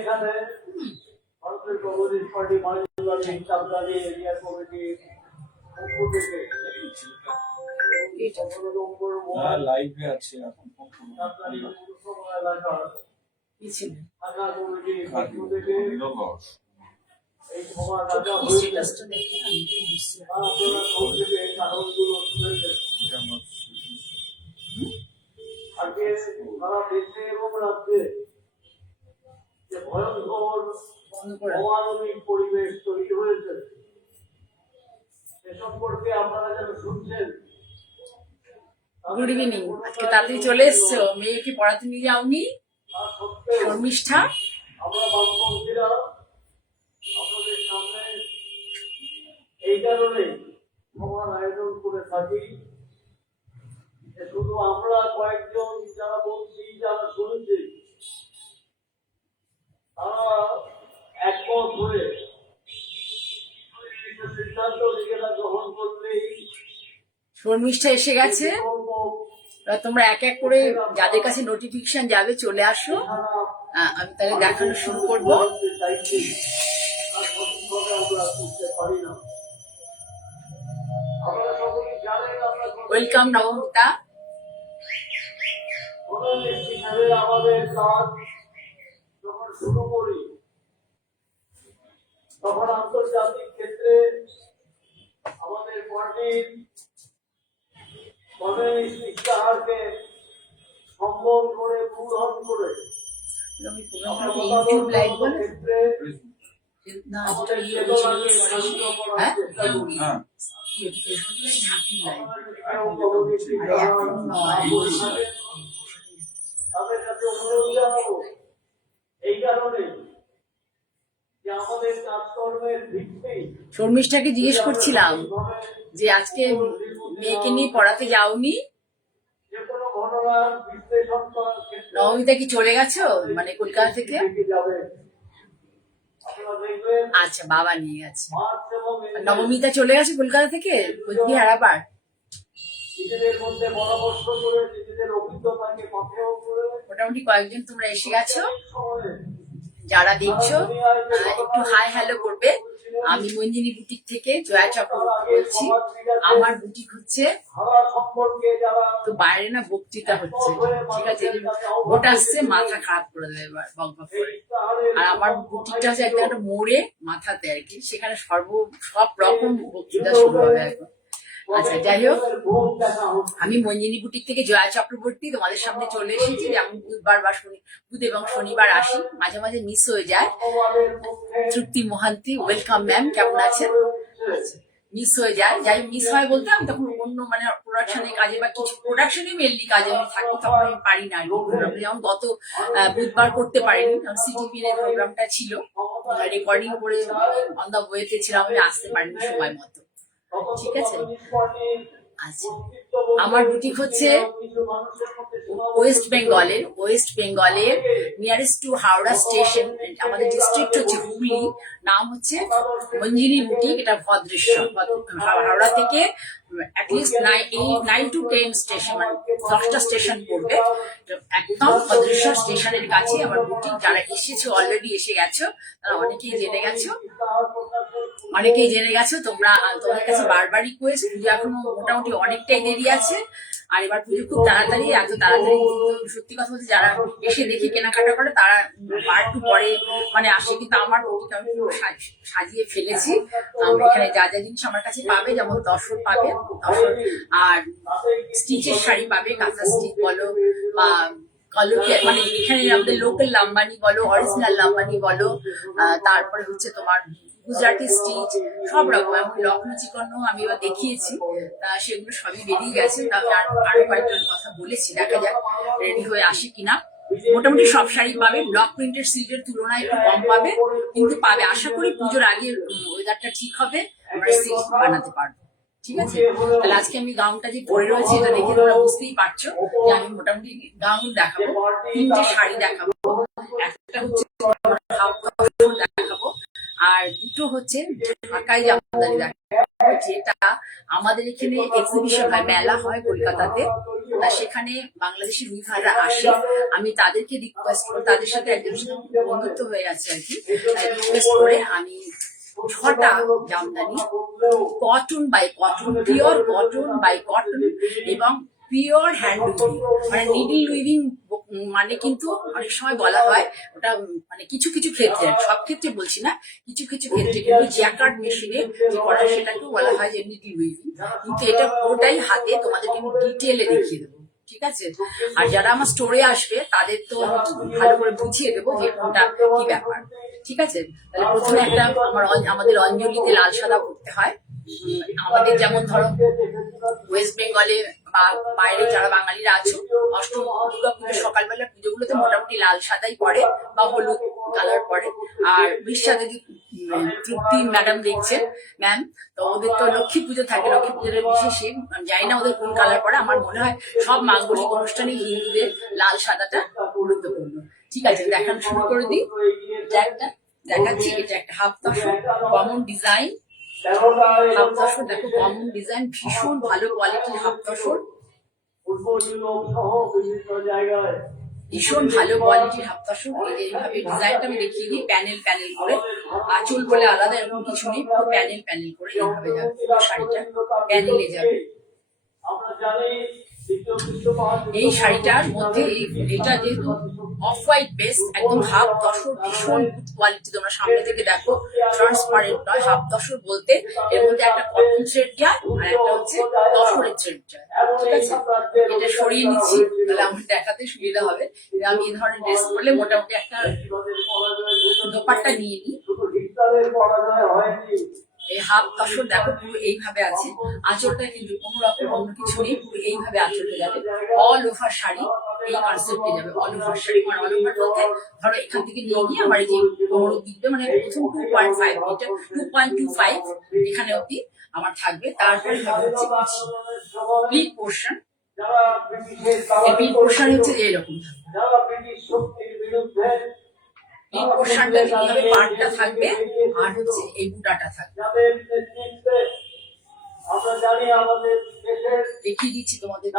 এখানে ভারতের communist party minority চাকরি এরিয়া কমিটি লাইভে আছে এখন আজকে সারা দেশে এবং রাজ্যে যে ভয়ঙ্কর অমানবিক পরিবেশ তৈরি হয়েছে সে সম্পর্কে আপনারা যেন শুনছেন। Good evening. আজকে তাড়াতাড়ি চলে এসছো, মেয়েকে পড়াতে নিয়ে যাওনি শর্মিষ্ঠা? আমরা বামপন্থীরা আপনাদের সামনে এই কারণে সভার আয়োজন করে থাকি যে শুধু আমরা কয়েকজন যারা বলছি, যারা শুনছি, তারা একমত হয়ে সিদ্ধান্ত নিজেরা গ্রহণ করলেই। শর্মিষ্ঠা এসে গেছে, তোমরা এক এক করে যাদের কাছে নোটিফিকেশন যাবে চলে আসো। আমি তাহলে দেখানো শুরু করবো। ওয়েলকাম নবমিতা। আমাদের কাজ যখন শুরু করি তখন আন্তর্জাতিক ক্ষেত্রে আমাদের পার্টির কমিউনিস্ট ইশতেহারকে সম্মান করে পূরণ করে ইউটিউব লাইভ বলে ক্ষেত্রে না তাদের কাছে অনুরোধ জানাবো এই কারণে যে আমাদের কাজকর্মের ভিত্তি। শর্মিষ্ঠাকে জিজ্ঞেস করছিলাম যে আজকে মেয়েকে নিয়ে পড়াতে যাওনি? যে কোনো ঘটনার বিশ্লেষণ করার ক্ষেত্রে নবমিতা কি চলে গেছো মানে কলকাতা থেকে? আচ্ছা, বাবা নিয়ে গেছে। নবমিতা চলে গেছে কলকাতা থেকে কোচবিহার আবার। মোটামুটি কয়েকজন তোমরা এসে গেছো, যারা দেখছো একটু হাই হ্যালো করবে। আমি মঞ্জিনী বুটিক থেকে জয়া চক্রবর্তী বলছি। আমার বুটিক হচ্ছে তো বাইরে না বক্তৃতা হচ্ছে, ঠিক আছে? ভোট আসছে, মাথা খারাপ করে দেবে এবার বক বক করে। আর আমার বুটিকটা হচ্ছে একদম একটা মোড়ে মাথাতে আর কি, সেখানে সব রকম বক্তৃতা শুরু হবে এখন। আচ্ছা, যাই হোক, আমি মঞ্জিনী বুটিক থেকে জয়া চক্রবর্তী তোমাদের সামনে চলে এসেছি। যেমন বুধবার বা বুধ এবং শনিবার আসি, মাঝে মাঝে মিস হয়ে যায়। তৃপ্তি মোহান্তি, ওয়েলকাম ম্যাম, কেমন আছেন? মিস হয়ে যায়, যাই মিস হয় বলতে আমি তখন অন্য মানে প্রোডাকশনের কাজে বা কিছু প্রোডাকশনে মেনলি কাজে আমি থাকি, তখন আমি পারি না আর কি। যেমন গত বুধবার করতে পারিনি, কারণ সিটিপির এর প্রোগ্রামটা ছিল, রেকর্ডিং করে অন দা ওয়েতে ছিলাম, আমি আসতে পারিনি সময় মতো, ঠিক আছে? আচ্ছা, আমার বুটিক হচ্ছে ওয়েস্ট বেঙ্গলের নিয়ারেস্ট টু হাওড়া স্টেশন। আমাদের ডিস্ট্রিক্ট হচ্ছে হুগলি, নাম হচ্ছে মঞ্জিনী বুটিক। এটা ভদ্রেশ্বর, হাওড়া থেকে অ্যাটলিস্ট 9 to 10 স্টেশন, মানে 10টা স্টেশন পড়বে। একদম ভদ্রেশ্বর স্টেশনের কাছে আমার বুটিক। যারা এসেছো, অলরেডি এসে গেছো, তারা অনেকেই জেনে গেছো। তোমাদের কাছে বারবার রিকোয়েস্ট, পুজো এখনো মোটামুটি অনেকটাই দেরি আছে। আর এবার পুজো খুব তাড়াতাড়ি, এত তাড়াতাড়ি সত্যি কথা বলতে যারা এসে দেখে কেনাকাটা করে তারা একটু পরে মানে আসে, কিন্তু আমার বুটিক আমি পুরো সাজিয়ে ফেলেছি। এখানে যা যা জিনিস আমার কাছে পাবে, যেমন তসর পাবে, আর স্টিচের শাড়ি পাবে, কাঁথা স্টিচ বলো বা মানে এখানে আমাদের লোকাল লাম্বানি বলো, অরিজিনাল লাম্বানি বলো, তারপরে হচ্ছে তোমার গুজরাটি স্টিচ, সব রকম। এমন লখনৌ চিকনও আমি এবার দেখিয়েছি, সেগুলো সবই বেরিয়ে গেছে। আমি আরো কয়েকটার কথা বলেছি, দেখা যাক রেডি হয়ে আসে কিনা। মোটামুটি সব শাড়ি পাবে, ব্লক প্রিন্টেড সিল্কের তুলনায় একটু কম পাবে, কিন্তু পাবে। আশা করি পুজোর আগে ওয়েদারটা ঠিক হবে, আমরা সিল্ক বানাতে পারবো, ঠিক আছে? তাহলে আজকে আমি গাউনটা যে পরে রয়েছে এটা দেখে তোমরা বুঝতেই পারছো যে আমি মোটামুটি গাউন দেখাবো, 3টে শাড়ি দেখাবো। একটা হচ্ছে হচ্ছে ঢাকায় জামদানি দেখা, যেটা আমাদের এখানে এক্সিবিশন হয়, মেলা হয় কলকাতাতে, তা সেখানে বাংলাদেশি উইভাররা আসে। আমি তাদেরকে রিকোয়েস্ট করে, তাদের সাথে একজনের সাথে বন্ধুত্ব হয়ে আছে আর কি, রিকোয়েস্ট করে আমি 6টা jamdani cotton by cotton, pure cotton by cotton এবং পিওর হ্যান্ড উইভিং, মানে নিডল উইভিং, মানে কিন্তু অনেক সময় বলা হয় ওটা, মানে কিছু কিছু ক্ষেত্রে, সব ক্ষেত্রে বলছি না, কিছু কিছু ক্ষেত্রে কিন্তু জ্যাকার্ড মেশিনে যে করা সেটাকেও বলা হয় যে নিডল উইভিং, কিন্তু এটা পুরোটাই হাতে তোমাদেরকে আমি ডিটেলে দেখিয়ে দেবো, ঠিক আছে? আর যারা আমার স্টোরে আসবে তাদের তো ভালো করে বুঝিয়ে দেবো যে কোনটা কি ব্যাপার, ঠিক আছে? তাহলে প্রথমে একটা আমাদের অঞ্জলিতে লাল সাদা পড়তে হয়। আমাদের যেমন ধরো ওয়েস্ট বেঙ্গলে বা বাইরে যারা বাঙালিরা আছো, অষ্টমী দুর্গা পুজো সকালবেলা পুজোগুলোতে মোটামুটি লাল সাদাই পড়ে বা হলুদ কালার পড়ে। আর উড়িষ্যা যদি তৃপ্তি ম্যাডাম দেখছেন, ম্যাম, তো ওদের তো লক্ষ্মী পুজো থাকে, লক্ষ্মী পুজোর বিশেষে জানি না ওদের কোন কালার পড়ে, আমার মনে হয় সব মাঙ্গলিক অনুষ্ঠানে হিন্দুদের লাল সাদাটা গুরুত্বপূর্ণ। ঠিক আছে, দেখানো শুরু করে দিই। একটা দেখাচ্ছি, এটা একটা half tussar common design, half tussar দেখো, কমন ডিজাইন, ভীষণ ভালো কোয়ালিটির হাফ তসর, ভীষণ ভালো কোয়ালিটির হাফ তসর। এইভাবে ডিজাইনটা আমি দেখিয়ে দিই, প্যানেল প্যানেল করে, আঁচল বলে আলাদা এরকম কিছু নেই, পুরো প্যানেল প্যানেল করে এইভাবে যাবে, শাড়িটা প্যানেলে যাবে। এই শাড়িটার মধ্যে এটা যেহেতু অফ হোয়াইট বেস, একদম হাফ তসর, ভীষণ গুড কোয়ালিটি, তোমরা সামনে থেকে দেখো, ট্রান্সপারেন্ট নয়। হাফ তসর বলতে এর মধ্যে একটা কটন থ্রেড যায় আর একটা হচ্ছে তসরের থ্রেড যায়, ঠিক আছে? এটা সরিয়ে নিচ্ছি, তাহলে আমার দেখাতে সুবিধা হবে। আমি এই ধরনের ড্রেস করলে মোটামুটি একটা দোপাট্টা নিয়ে নিই। এই হাফ তসর দেখো পুরো এইভাবে আছে, আঁচলটা কিন্তু কোনো রকম অন্য কিছু নেই, পুরো এইভাবে আঁচলটা যাবে, অল ওভার শাড়ি এই কনসেপ্টে যাবে, অল ওভার শাড়ি। মানে অল ওভার বলতে ধরো এখান থেকে নিয়ে গিয়ে আমার এই যে কোমর দিকটা, মানে প্রথম 2.5 মিটার, 2.25 এখানে অব্দি আমার থাকবে। তারপরে হবে হচ্ছে প্লিট পোর্শন, এই প্লিট পোর্শন হচ্ছে এরকম, এই পোর্শনটা এইভাবে পার্টটা থাকবে আর হচ্ছে এই বুটাটা থাকবে। দেখিয়ে দিচ্ছি তোমাদের,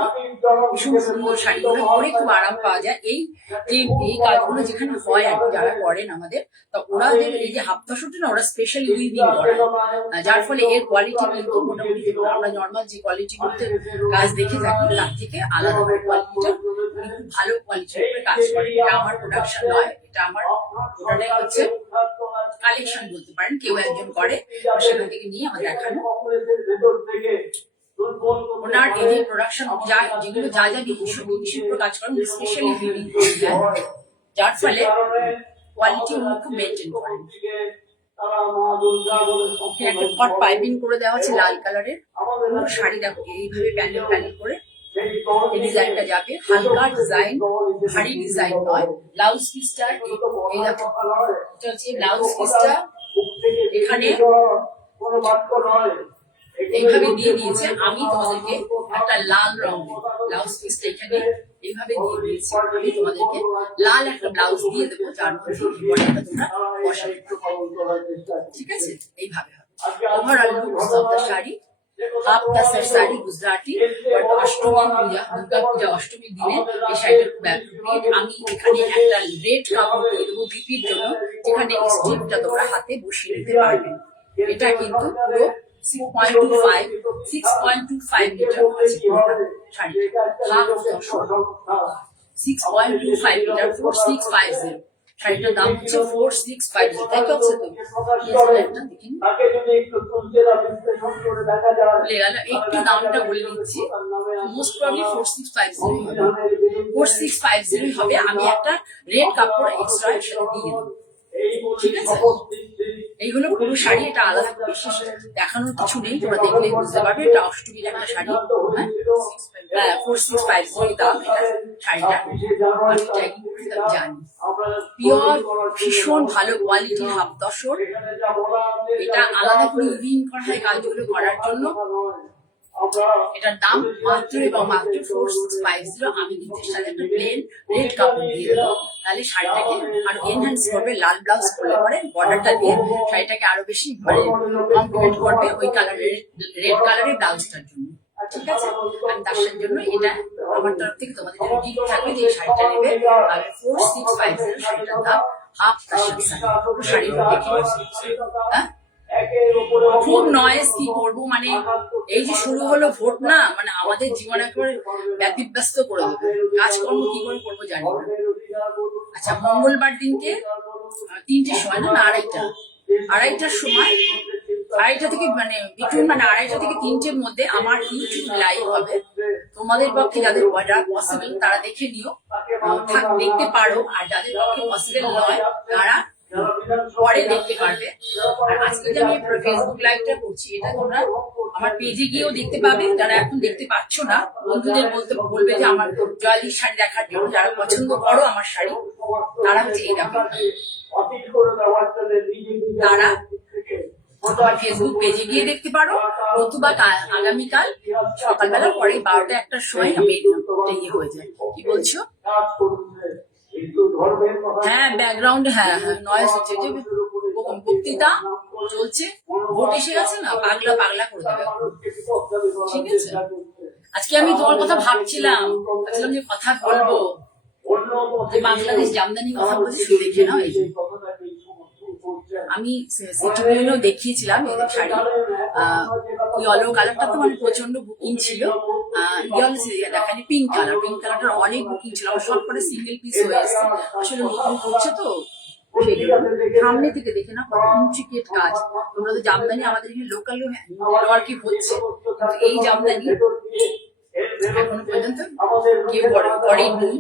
ভীষণ সুন্দর শাড়িগুলো পরে খুব আরাম পাওয়া যায়। এই কাজগুলো যেখানে হয় আর যারা করেন আমাদের, তা ওরাদের এই যে হাফ তসরটা না, ওরা স্পেশালি উইভিং করায়, যার ফলে এর কোয়ালিটি কিন্তু মোটামুটি আমরা নর্মাল যে কোয়ালিটিগুলোতে কাজ দেখে থাকি তার থেকে আলাদা কোয়ালিটিটা, খুব ভালো কোয়ালিটির উপরে কাজ করে। এটা আমার প্রোডাকশন নয়, এটা আমার ওটাই হচ্ছে কালেকশন বলতে পারেন, কেউ একজন করে, সেখান থেকে নিয়ে আমার দেখানো। ওনার এই যে প্রোডাকশন যেগুলো যা যা বিদেশি কাজ করেন, স্পেশালি উইভিং করে দেন, যার ফলে কোয়ালিটি উনি খুব মেনটেন করেন। একটা কট পাইপিং করে দেওয়া আছে লাল কালারের, পুরো শাড়ি দেখো এইভাবে প্যানেল প্যানেল করে এই ডিজাইনটা যাবে, হালকা ডিজাইন, ভারী ডিজাইন নয়। ব্লাউজ পিসটা এই দেখো, এটা হচ্ছে ব্লাউজ পিসটা, এখানে এইভাবে দিয়ে দিয়েছে। আমি তোমাদেরকে একটা লাল রঙ ব্লাউজ পিসটা এখানে এইভাবে দিয়ে দিয়েছি, আমি তোমাদেরকে লাল একটা ব্লাউজ দিয়ে দেবো, যার মধ্যে তোমরা বসাবে, ঠিক আছে? এইভাবে হবে overall looks of the sari. Half তাসের শাড়ি গুজরাটি, অষ্টমী পূজা, দুর্গা পূজা অষ্টমীর দিনে এই শাড়িটা খুব অ্যাপ্রোপ্রিয়েট। আমি এখানে একটা রেড কাপড় দিয়ে দেবো বিপির জন্য, যেখানে স্ট্রিপটা তোমরা হাতে বসিয়ে নিতে পারবে। এটা কিন্তু পুরো 6.25 মিটার আছে শাড়িটা, হাফ তসর 6.25 মিটার, 4650। শাড়িটার দাম হচ্ছে 4650। তাই তো আছে তো, একটু দামটা বলে দিচ্ছি, মোস্ট প্রবলি 4650 হবে, 4650 হবে। আমি একটা রেড কাপড় এক্সট্রা সাথে দিয়ে দেবো, ঠিক আছে? এইগুলো পুরো শাড়ি, এটা আলাদা বিশেষ দেখানোর কিছু নেই, তোমরা দেখলে বুঝতে পারবে এটা অষ্টমীর একটা শাড়ি। হ্যাঁ, 4650 দাম এটা শাড়িটা, আমি ট্যাগিং করে জানি। পিওর ভীষণ ভালো কোয়ালিটির হাফ তসর, এটা আলাদা করে উইভিং করা হয় কাজগুলো করার জন্য। এটার দাম মাত্র এবং মাত্র 4650। আমি কিন্তু এর সাথে একটা প্লেন রেড কাপড় দিয়ে দেবো, তাহলে শাড়িটাকে আরো এনহ্যান্স করবে। লাল ব্লাউজ করলে পরে বর্ডারটা দিয়ে শাড়িটাকে আরো বেশি কমপ্লিমেন্ট করবে ওই কালারের রেড কালারের ব্লাউজটার জন্য। ঠিক আছে, আমি তার সাথে জন্য এটা আমার তরফ থেকে তোমাদের জন্য গিফট থাকবে যে এই শাড়িটা নেবে। আর 4650 শাড়িটার দাম, হাফ কাশ্মীর শাড়ি। হ্যাঁ, খুব নয়েজ কি করবো, মানে এই যে শুরু হলো ভোট না, মানে আমাদের জীবন একেবারে ব্যতিব্যস্ত করে দেবে। কাজকর্ম কি করে করবো জানি না। আচ্ছা, মঙ্গলবার দিনকে 3টের সময়, না আড়াইটার সময়, আড়াইটা থেকে মানে বিটুইন মানে আড়াইটা থেকে 3টের মধ্যে আমার ইউটিউব লাইভ হবে। তোমাদের পক্ষে যাদের পসিবল তারা দেখে নিও, দেখতে পারো। আর যাদের পক্ষে পসিবল নয় তারা পরে দেখতে পারবে। আর আজকে যে আমি ফেসবুক লাইভটা করছি এটা তোমরা আমার পেজে গিয়েও দেখতে পাবে। যারা এখন দেখতে পাচ্ছ না, বন্ধুদের বলবে যে আমার জয়লির শাড়ি দেখার জন্য, যারা পছন্দ করো আমার শাড়ি, তারা হচ্ছে এই দেখো, তারা আমার ফেসবুক পেজে গিয়ে দেখতে পারো, নতুবা আগামীকাল সকালবেলা পরে 12টা-1টার সময় আমি ইয়ে হয়ে যায়। কি বলছো? হ্যাঁ, ব্যাকগ্রাউন্ড হ্যাঁ নয়েজ হচ্ছে, যে বক্তৃতা চলছে, ভোট এসে গেছে না, পাগলা পাগলা করে দেবে। ঠিক আছে, আজকে আমি তোমার কথা ভাবছিলাম যে কথা বলবো, যে বাংলাদেশ জামদানি কথা বলছি, দেখে নাও। এই আমি সিটিভিও দেখিয়েছিলাম এদের শাড়ি, ইয়েলো কালারটা তো মানে প্রচন্ড বুকিং ছিল। ইয়েলো দেখানি পিঙ্ক কালারটার অনেক বুকিং ছিল। আমার সব করে সিঙ্গেল পিস হয়ে এসছে, আসলে নতুন করছে তো সামনে থেকে দেখে না কত ইন্ট্রিকেট কাজ। তোমরা তো জামদানি আমাদের এখানে লোকালও আর কি হচ্ছে, কিন্তু এই জামদানি এখনো পর্যন্ত কেউ করেনি,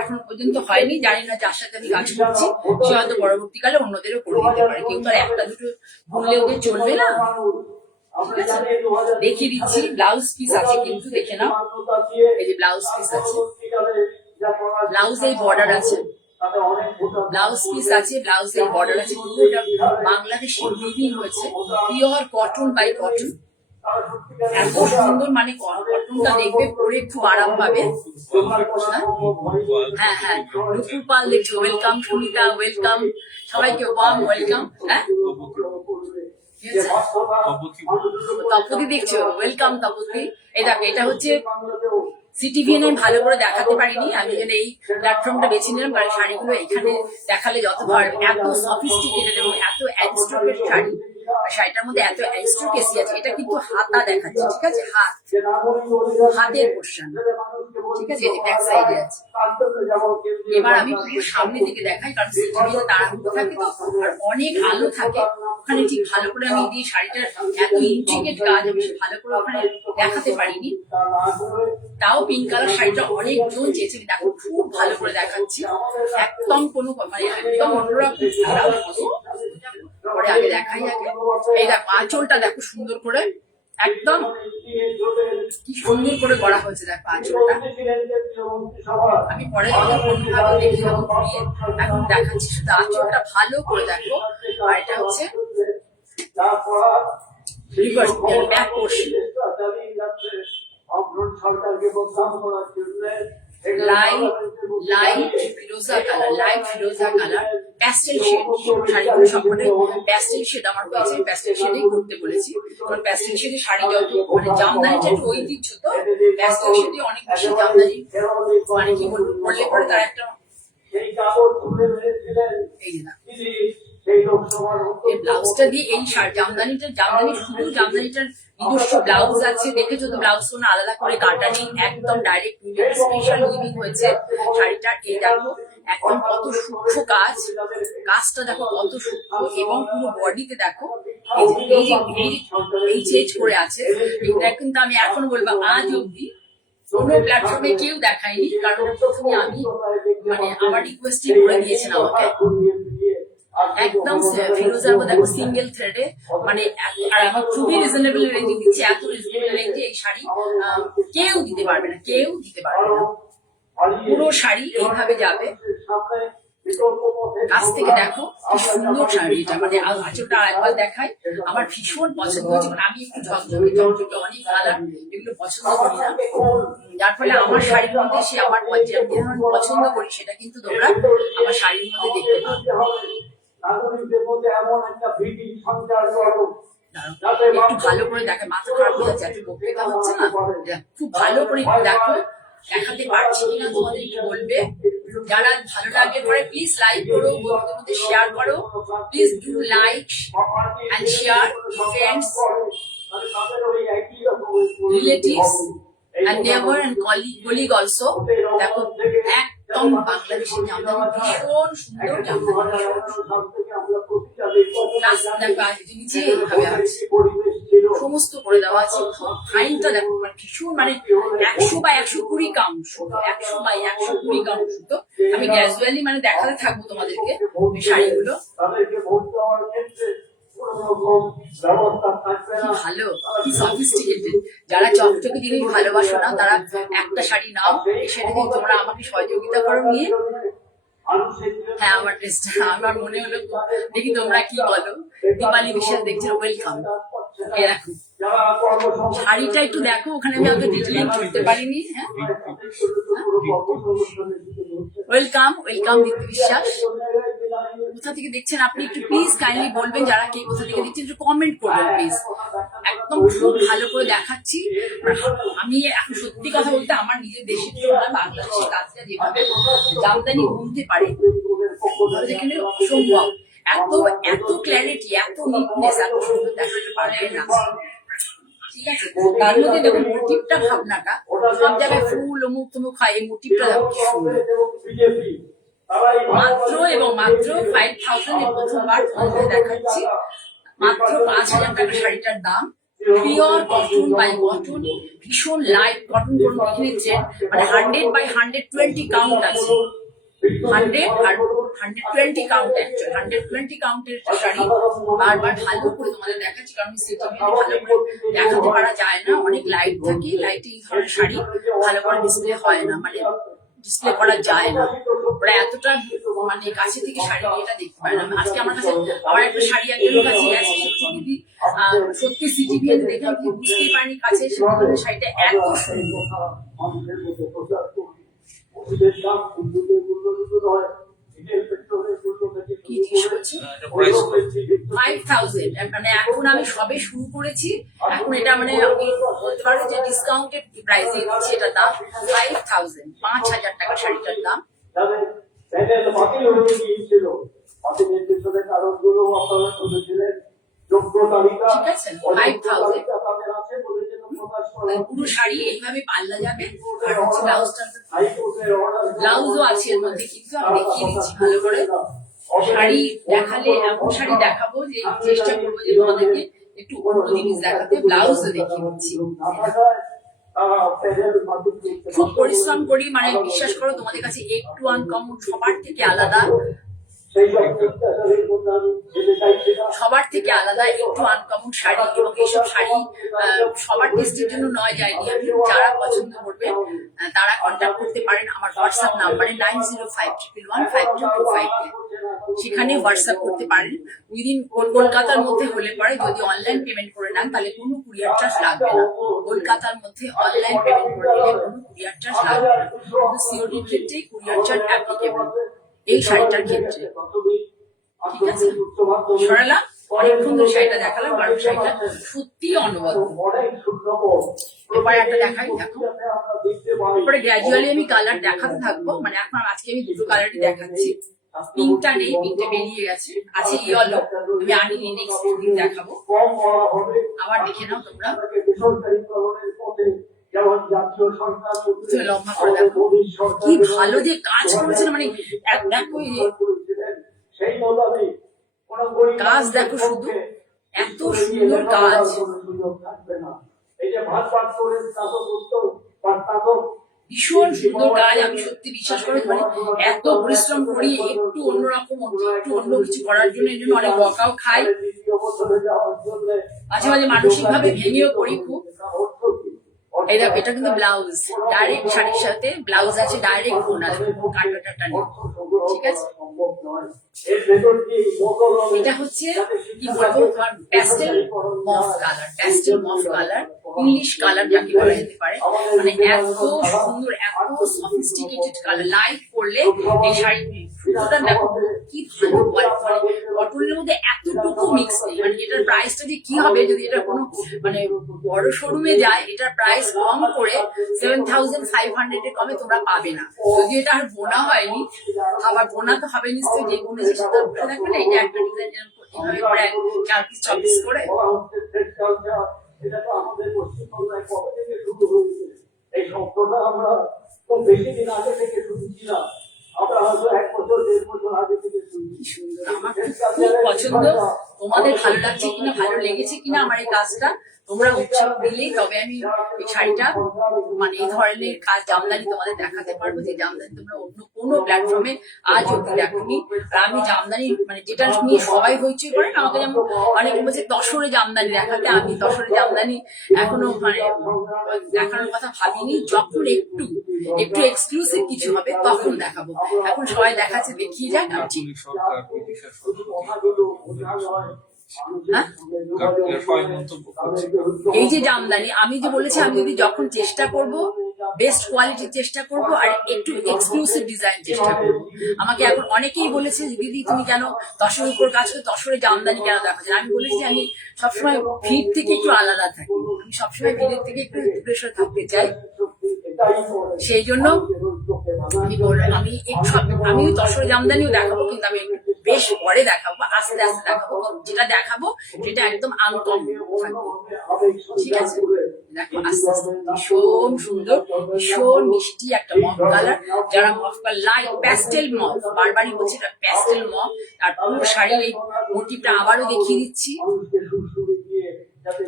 এখনো পর্যন্ত হয়নি। জানি না, যার সাথে আমি কাজ করছি সে হয়তো পরবর্তীকালে অন্যদেরও করে দিতে পারে। কেউ তো আর একটা দুটো ভুললে ওদের চলবে না। ঠিক আছে, দেখিয়ে দিচ্ছি। ব্লাউজ পিস আছে কিন্তু, দেখে নাও, এই যে ব্লাউজ পিস আছে, ব্লাউজ এই বর্ডার আছে, ব্লাউজ পিস আছে, ব্লাউজ এই বর্ডার আছে। পুরোটা বাংলাদেশি উইভিং হয়েছে, পিওর কটন বাই কটন। এত সুন্দর, মানে কটনটা দেখবে পরে খুব আরাম পাবে। হ্যাঁ হ্যাঁ, নুপুর পাল দেখছো, ওয়েলকাম। সুনিতা ওয়েলকাম, সবাইকে ওয়ার্ম ওয়েলকাম। হ্যাঁ, তপতি দেখছো, ওয়েলকাম তপতি। এই দেখো, এটা হচ্ছে সিটিভিএন ভালো করে দেখাতে পারিনি আমি, যেন এই প্ল্যাটফর্মটা বেছে নিলাম, কারণ শাড়িগুলো এখানে দেখালে যত ভালো, এত সফিস্টিকেটেড এবং এত অ্যারিস্টোক্রেট শাড়ি। শাড়িটার মধ্যে এত অ্যারিস্টোক্রেসি আছে। এটা কিন্তু হাতা দেখাচ্ছে, ঠিক আছে, হাতের পোর্শন, ঠিক আছে, ব্যাক সাইডে আছে। এবার আমি পুরো সামনে দিকে দেখাই, কারণ সিটিভিএন তাড়াহুড়ো থাকে তো, আর অনেক আলো থাকে ওখানে, ঠিক ভালো করে আমি এই শাড়িটার এত ইন্ট্রিকেট কাজ আমি ভালো করে ওখানে দেখাতে পারিনি। তাও পিঙ্ক কালার শাড়িটা অনেকজন চেয়েছে, দেখো খুব ভালো করে দেখাচ্ছি, একদম কোনো মানে একদম অন্যরকম। পরে আগে দেখাই, আগে এই দেখো আঁচলটা দেখো সুন্দর করে, একদম কি সুন্দর করে করা হয়েছে। দেখো আঁচলটা আমি পরে অন্যভাবে দেখে দেবো, এখন দেখাচ্ছি শুধু আঁচলটা ভালো করে দেখো। আর এটা হচ্ছে ব্যাক পোর্শন, লাইট ফিরোজা কালার, প্যাস্টেল শেড। শাড়িগুলো সবকটাই প্যাস্টেল শেড আমার হয়েছে, প্যাস্টেল শেডেই করতে বলেছি, কারণ প্যাস্টেল শেডে শাড়ি যত মানে জামদানিটা একটু ঐতিহ্য তো, প্যাস্টেল শেডে অনেক বেশি জামদানি মানে কি বলবো বললে পরে তার একটা এই যে না এই ব্লাউজটা দিয়ে এই জামদানি শুধু জামদানিটার নিজস্ব ব্লাউজ আছে, দেখেছো তো, ব্লাউজ কোনো আলাদা করে কাটা নেই, একদম ডাইরেক্ট স্পেশাল উইভিং হয়েছে শাড়িটার। এই দেখো একদম কত সূক্ষ্ম কাজটা দেখো কত সূক্ষ্ম, এবং পুরো বডিতে দেখো এই চেঞ্জ করে আছে। এটা কিন্তু আমি এখন বলবো আজ অব্দি কোনো প্ল্যাটফর্মে কেউ দেখায়নি, কারণ প্রথমে আমি মানে আমার রিকোয়েস্টই করে দিয়েছেন আমাকে। একদম ফিরোজার মধ্যে দেখো সিঙ্গেল থ্রেডে, মানে আর আমার খুবই রিজনেবল রেঞ্জে দিচ্ছে, এত রিজনেবল রেঞ্জে এই শাড়ি কেউ দিতে পারবে না, পুরো শাড়ি এইভাবে যাবে, কাছ থেকে দেখো কি সুন্দর শাড়িটা, মানে আঁচলটা একবার দেখায়, আমার ভীষণ পছন্দ হয়েছে। মানে আমি একটু ঝকঝকে অনেক কালার এগুলো পছন্দ করি না, যার ফলে আমার শাড়ির মধ্যে সে আমার যে পছন্দ করি সেটা কিন্তু তোমরা আমার শাড়ির মধ্যে দেখতে পাবে। নাগরিকদের মধ্যে এমন একটা ভীতি সঞ্চার করো একটু ভালো করে দেখে, মাথা খারাপ হয়ে যাচ্ছে, একটু বক্তৃতা হচ্ছে না, খুব ভালো করে একটু দেখো, দেখাতে পারছি কিনা তোমাদের একটু বলবে। যারা ভালো লাগলে পরে প্লিজ লাইক করো, বন্ধুদের মধ্যে শেয়ার করো, please do like and share friends, relatives and neighbor and colleague also. দেখো একদম বাংলাদেশের জামদানি ভীষণ সুন্দর, জামদানি নিচে এইভাবে আছে, সমস্ত করে দেওয়া আছে। ফাইনটা দেখো ভীষণ, মানে 100/120 কাউন্ট, 100/120 কাউন্ট সুতো। আমি গ্র্যাজুয়ালি মানে দেখাতে থাকবো তোমাদেরকে শাড়িগুলো। ভালো, কি সফিস্টিকেটেড। যারা চকচকে জিনিস ভালোবাসো না তারা একটা শাড়ি নাও, সেটা দিয়ে তোমরা আমাকে সহযোগিতা করো নিয়ে। হ্যাঁ, আমার ড্রেসটা আমার মনে হলো, দেখি তোমরা কি বলো। দীপালি বিশ্বাস দেখছি, ওয়েলকাম। এরকম শাড়িটা একটু দেখো, ওখানে আমি অত ডিটেইলিং করতে পারিনি। হ্যাঁ, ওয়েলকাম দীপ্তি বিশ্বাস। কোথা থেকে দেখছেন আপনি একটু প্লিজ কাইন্ডলি বলবেন, যারা কে কোথা থেকে দেখছেন একটু কমেন্ট করবেন প্লিজ। একদম খুব ভালো করে দেখাচ্ছি। আমি এখন সত্যি কথা বলতে আমার নিজের দেশের জন্য বাংলাদেশের কাজটা যেভাবে জামদানি বুনতে পারে এখানে সম্ভব, এত ক্ল্যারিটি, এত নিটনেস, এত সুন্দর দেখাতে পারবে না। ঠিক আছে, তার মধ্যে দেখো মোটিভটা, ভাবনাটা সব জায়গায় ফুল অমুক তমুক হয়, এই মোটিভটা দেখো কি সুন্দর। মাত্র 5,000 এর প্রথমবার তোমাদের দেখাচ্ছি, মাত্র 5,000 টাকা শাড়িটার দাম। পিওর কটন বাই কটন, ভীষণ লাইট কটন। কোন এখানে মানে 100/120 কাউন্ট আছে, 100 আর 120 কাউন্ট, 120 কাউন্টের শাড়ি। বারবার ভালো করে তোমাদের দেখাচ্ছি, কারণ সেটা ভালো করে দেখাতে পারা যায় না, অনেক লাইট থাকে, লাইটে এই ধরনের শাড়ি ভালো করে ডিসপ্লে হয় না, মানে ডিসপ্লে করা যায় না, ওরা এতটা মানে কাছে থেকে শাড়ি এটা দেখতে পায় না। আজকে আমার কাছে আবার একটা শাড়ি একজনের কাছে গেছে, দিদি সত্যি সিটিভি দেখে আমি বুঝতেই পারিনি কাছে শাড়িটা এত সুন্দর। কি জিজ্ঞেস করছি? 5,000, মানে এখন আমি সবে শুরু করেছি, এখন এটা মানে আমি বলতে পারবো যে ডিসকাউন্টেড প্রাইসে দিচ্ছি। এটা দাম 5,000, 5,000 টাকা শাড়িটার দাম। ঠিক আছে, 5,000 পুরো শাড়ি এইভাবে পাল্লা যাবে। আর হচ্ছে ব্লাউজও আছে এর মধ্যে, কিন্তু আমি দেখিয়ে দিচ্ছি ভালো করে। শাড়ি দেখালে এমন শাড়ি দেখাবো যে চেষ্টা করবো যে তোমাদেরকে একটু অন্য জিনিস দেখাতে। ব্লাউজও দেখিয়ে দিচ্ছি, খুব পরিশ্রম করি, মানে বিশ্বাস করো তোমাদের কাছে একটু আনকমন, সবার থেকে আলাদা, একটু আনকমন শাড়ি। এবং এইসব শাড়ি সবার টেস্টের জন্য নয় যায়নি আমি। যারা পছন্দ করবে তারা কন্ট্যাক্ট করতে পারেন আমার হোয়াটসঅ্যাপ নাম্বারে 9053115225, সেখানে হোয়াটসঅ্যাপ করতে পারেন। উইদিন কলকাতার মধ্যে হলে পরে যদি অনলাইন পেমেন্ট করে নেন তাহলে কোনো কুরিয়ার চার্জ লাগবে না। কলকাতার মধ্যে অনলাইন পেমেন্ট করে নিলে কোনো কুরিয়ার চার্জ লাগবে না, কিন্তু সিওডির ক্ষেত্রেই কুরিয়ার চার্জ অ্যাপ্লিকেবল এই শাড়িটার ক্ষেত্রে। ঠিক আছে, সরালাম, অনেকক্ষণ ধরে শাড়িটা দেখালাম, কারণ শাড়িটা সত্যি অনবদ্য। এবার একটা দেখাই, দেখো এরপরে গ্র্যাজুয়ালি আমি কালার দেখাতে থাকবো। মানে এখন আজকে আমি দুটো কালারই দেখাচ্ছি, পিঙ্কটা নেই, পিঙ্কটা বেরিয়ে গেছে, আছে ইয়েলো, আমি আনিনি, নেক্সট দিন দেখাবো। আবার দেখে নাও তোমরা, লম্বা করে দেখো কি ভালো যে কাজ করেছে, মানে দেখো কাজ দেখো, শুধু এত সুন্দর কাজ, ভীষণ সুন্দর কাজ। আমি সত্যি বিশ্বাস করি, মানে এত পরিশ্রম করি একটু অন্যরকম, একটু অন্য কিছু করার জন্য, এই জন্য অনেক বকাও খাই, মাঝে মাঝে মানসিক ভাবে ভেঙেও পড়ি খুব। এই দেখো এটা কিন্তু ব্লাউজ, ডাইরেক্ট শাড়ির সাথে ব্লাউজ আছে, ডাইরেক্ট বোনা, কাটাটা নেই, ঠিক আছে। এটা হচ্ছে কি বলবো, pastel মফ colour, pastel মফ colour, English colour যাকে বলা যেতে পারে। মানে এত সুন্দর, এত সফিস্টিকেটেড কালার, লাইট করলে এই শাড়ি সুতোটা দেখো কি ভালো কোয়ালিটি, কটনের মধ্যে এতটুকু মিক্স নেই। মানে এটার প্রাইসটা যে কি হবে, যদি এটা কোনো মানে বড় শোরুমে যায়, এটার প্রাইস কম করে 7,500 এর কমে তোমরা পাবে না। যদি এটা আর বোনা হয়নি, আবার বোনা তো হবে নিশ্চয়ই, যে কোনো যে সাথে দেখবে না, এটা একটা ডিজাইন এভাবে করে 4 পিস 6 পিস করে। এটা তো আমাদের পশ্চিমবাংলায় কবে থেকে শুরু হয়েছে এই শব্দটা, আমরা তো বেশি দিন আগে থেকে শুনছি না, আমরা হয়তো 1 বছর 1.5 বছর আগে থেকে শুনছি। সুন্দর, আমার খুব পছন্দ। তোমাদের ভালো লাগছে কিনা, ভালো লেগেছে কিনা আমার এই কাজটা, তোমরা উৎসাহ দিলেই তবে আমি এই শাড়িটা মানে এই ধরনের কাজ জামদানি তোমাদের দেখাতে পারবো, যে জামদানি তোমরা অন্য কোনো প্ল্যাটফর্মে আজ অব্দি দেখোনি। আর আমি জামদানি মানে যেটা নিয়ে সবাই হইচই করেন, আমাকে যেমন অনেকে বলছে তসরে জামদানি দেখাতে, আমি তসরে জামদানি এখনো মানে দেখানোর কথা ভাবিনি। যখন একটু একটু এক্সক্লুসিভ কিছু হবে তখন দেখাবো, এখন সবাই দেখাচ্ছে, দেখিয়ে যাক। আমি ঠিক এই যে জামদানি আমি যে বলেছি, আমি যদি যখন চেষ্টা করব বেস্ট কোয়ালিটির চেষ্টা করব, আর একটু এক্সক্লুসিভ ডিজাইন চেষ্টা করব। আমাকে এখন অনেকেই বলেছে যে দিদি তুমি কেন তসরের উপর কাজ করে তসরে জামদানি কেন দেখাচ্ছেন। আমি বলেছি আমি সবসময় ভিড় থেকে একটু আলাদা থাকি, আমি সবসময় ভিড়ের থেকে একটু দূরে সরে থাকতে চাই। সেই জন্য আমি আমি তসরে জামদানিও দেখাবো, কিন্তু আমি বেশ পরে দেখাবো, আস্তে আস্তে দেখাবো। যেটা দেখাবো সেটা একদম আনকমন থাকবে, ঠিক আছে। দেখো আস্তে আস্তে ভীষণ সুন্দর, ভীষণ মিষ্টি একটা মফ কালার। যারা মফ কালার লাইট প্যাস্টেল মফ, বারবারই বলছি এটা প্যাস্টেল মফ। আর পুরো শাড়ির এই মোটিভটা আবারও দেখিয়ে দিচ্ছি।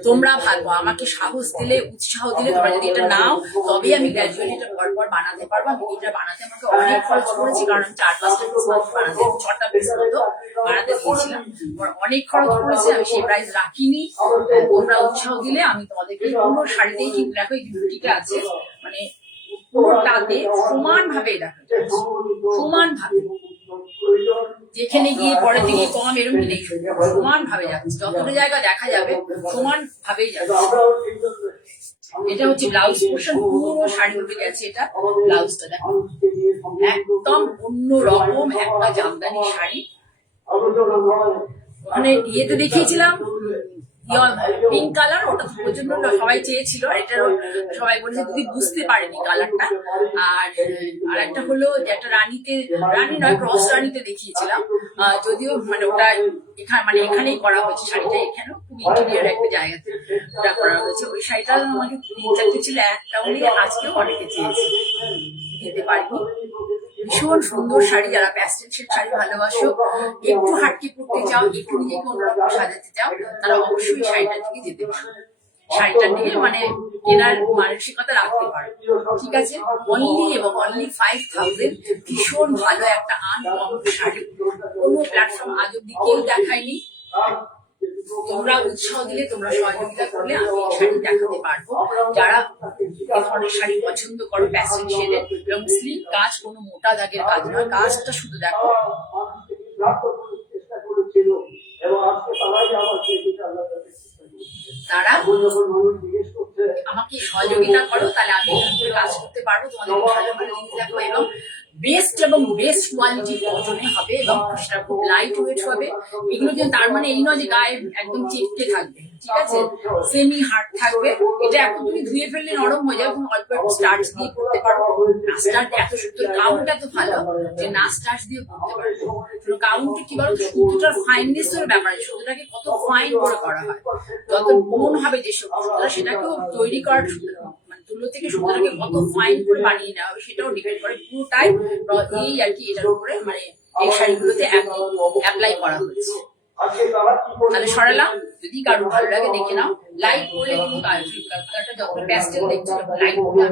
তোমরা ভাবো, আমাকে সাহস দিলে, উৎসাহ দিলে, তোমরা যদি এটা নাও তবেই আমি গ্র্যাজুয়ালি এটা পর বানাতে পারবো। আমি এটা বানাতে আমাকে অনেক খরচ করেছি, কারণ আমি 4-5টা পিস বানাতে, 6টা পিস মতো বানাতে দিয়েছিলাম, অনেক খরচ করেছি। আমি সেই প্রাইস রাখিনি। তোমরা উৎসাহ দিলে আমি তোমাদেরকে পুরো শাড়িতেই, কিন্তু দেখো এই বুটিটা আছে, মানে পুরোটাতে সমান ভাবে দেখা যায়, সমান ভাবে, যেখানে গিয়ে পরে দিকে কম এরকম নেই, সমান ভাবে যাচ্ছে, যতটা জায়গা দেখা যাবে সমান ভাবেই যাচ্ছে। এটা হচ্ছে ব্লাউজ পোর্শন, পুরো শাড়ি উঠে গেছে। এটা ব্লাউজটা দেখো একদম অন্য রকম একটা জামদানি শাড়ি। ওখানে ইয়েতে দেখিয়েছিলাম পিঙ্ক কালার, ওটা তো প্রচন্ড সবাই চেয়েছিল, আর এটা সবাই বলেছে দিদি বুঝতে পারেনি কালারটা। আর একটা হলো যে একটা রানী নয়, ক্রস রানীতে দেখিয়েছিলাম, যদিও মানে ওটা মানে এখানেই করা হয়েছে শাড়িটা, এখানেও খুব ইন্টেরিয়ার একটা জায়গাতে ওটা করা হয়েছে। ওই শাড়িটা আমাকে 3-4টে ছিল, একটা উনি আজকেও অনেকে চেয়েছে, দিতে পারিনি। ভীষণ সুন্দর শাড়ি। যারা প্যাস্টেল শেড শাড়ি ভালোবাসো, একটু হাটকে পড়তে চাও, একটু নিজেকে অন্যরকম সাজাতে চাও, তারা অবশ্যই শাড়িটার দিকে যেতে পারো, শাড়িটার দিকে মানে কেনার মানসিকতা রাখতে পারো, ঠিক আছে। অনলি এবং অনলি 5,000, ভীষণ ভালো একটা আনকমন শাড়ি, কোনো প্ল্যাটফর্ম আজ অব্দি কেউ দেখায়নি। তোমরা উৎসাহ দিলে, তোমরা সহযোগিতা করলে আমি এই শাড়ি দেখাতে পারবো। যারা এই ধরনের শাড়ি পছন্দ করো প্যাস্টেল শেডের এবং স্লিপ কাজ, কোনো মোটা দাগের কাজ নয়, কাজটা শুধু দেখো। তারা আমাকে সহযোগিতা করো, তাহলে আমি কাজ করতে পারবো, তোমাদের ভালো ভালো জিনিস দেখো, এবং বেস্ট কোয়ালিটির কটনে হবে, এবং সেটা খুব লাইট ওয়েট হবে। এগুলো কিন্তু তার মানে এই নয় যে গায়ে একদম চেপকে থাকবে, ঠিক আছে, সেমি হার্ড থাকবে। এটা এখন তুমি ধুয়ে ফেললে নরম হয়ে যাবে, তুমি অল্প একটু স্টার্চ দিয়ে করতে পারো। স্টার্চ এত সুন্দর, কাউন্ট এত ভালো যে না স্টার্চ দিয়ে করতে পারো। কাউন্টে কি বলো, সুতোটার ফাইননেসের ব্যাপার, সুতোটাকে কত ফাইন করে করা হয়, যত মন হবে যে সুতোটা, সেটাকেও তৈরি করার তুলো থেকে সুতোটাকে কত ফাইন করে বানিয়ে নেওয়া হবে সেটাও ডিপেন্ড করে। পুরোটাই এই আর কি এটার উপরে মানে এই শাড়িগুলোতে অ্যাপ্লাই করা হয়েছে। তাহলে সরালাম, যদি কারো ভালো লাগে দেখে নাও। লাইট করলে কিন্তু কালারটা যখন প্যাস্টেল দেখছো, যখন লাইট করলে